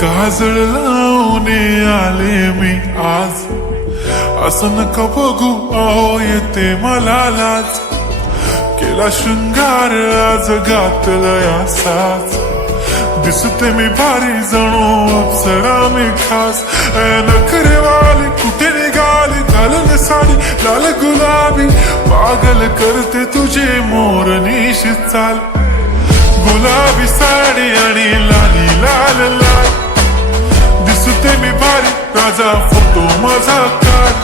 काजळ लावून आले मी आज, असं नका बघू अहो येते मला लाज. केला शृंगार आज घातलाय असाच, दिसते मी भारी जणू अप्सरा मी खास. नखरेवाली कुठे निघाली घालून साडी लाल गुलाबी, पागल करते तुझे मोरनीशी चाल. गुलाबी साडी आणि लाली लाल लाल, दिसते मी भारी राजा फोटो माझा काढ.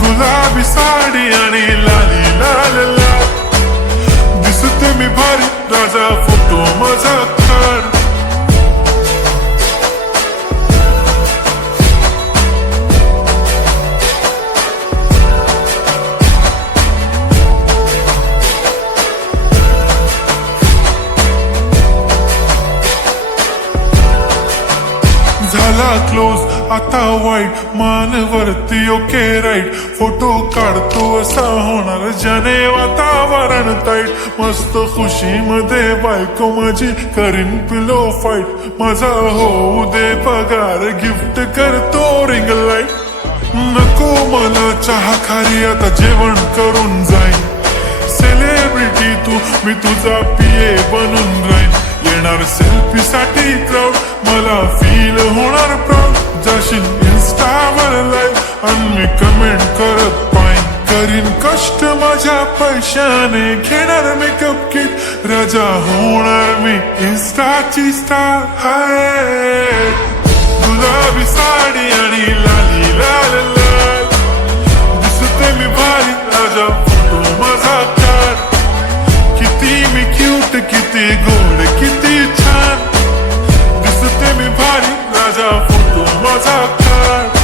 गुलाबी साडी आणि लाली लाल लाल, दिसते मी भारी राजा फोटो माझा काढ. झाला क्लोज आता वाईट, मान वरती ओके राईट. फोटो काढतो असा होणार ज्याने वातावरण ताईट. मस्त खुशी मध्ये बायको माझी करीन पिलो फाईट. माझा होऊ दे पगार गिफ्ट करतो रिंग लाईट. नको मला चहा खारी आता जेवण करून जाईन. सेलिब्रिटी तू मी तुझा पिये बनून राहीन. येणार सेल्फी साठी क्राऊड मला फील होणार प्राऊड. जाशील इन्स्टावर लाईव्ह आणि मी कमेंट करत पाईन. करीन कष्ट माझ्या पैशाने घेणार मेकअप किट. राजा होणार मी इन्स्टाची स्टार. हाय गुलाबी साडी आणि लाली लाल लाल, दिसते मी भारी राजा फोटो माझा काढ. किती मी क्यूट किती गोड किती छान, दिसते मी भारी राजा फोटो माझा काढ.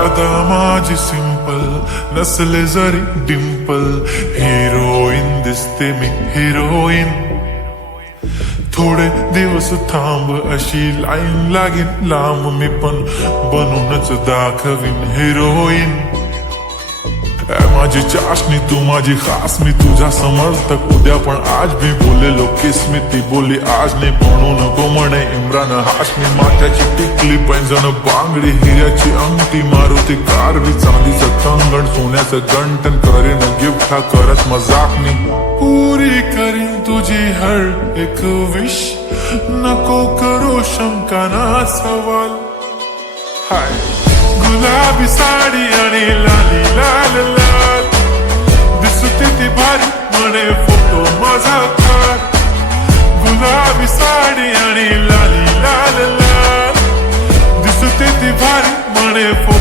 आता माझी सिंपल नसले जरी डिंपल, हिरोईन दिसते मी हिरोईन. थोडे दिवस थांब अशी लाईन लागेल लांब, मी पण बनूनच दाखवीन हिरोईन. माझी चाशनी तू माझी खास, मी तुझा समर्थक उद्या पण आज मी बोलेलो किस्मी. ती बोली आज नाही बनू नको म्हणे इम्रान हाशमी. माथ्याची टिकली पैंजण बांगडी हिऱ्याची अंगठी, मारुती कारवी चांदीचं कंगण सोन्याचं गंटन. करीन गिफ्ट हा करत मजाकनी, पुरी करीन तुझी हर एक विश. नको करू शंका ना सवाल. हाय गुलाबी साडी आणि लाली लाल लाल, दिसते ती भारी म्हणे फोटो माझा काढ. गुलाबी साडी आणि लाली लाल लाल, दिसते ती भारी म्हणे फोटो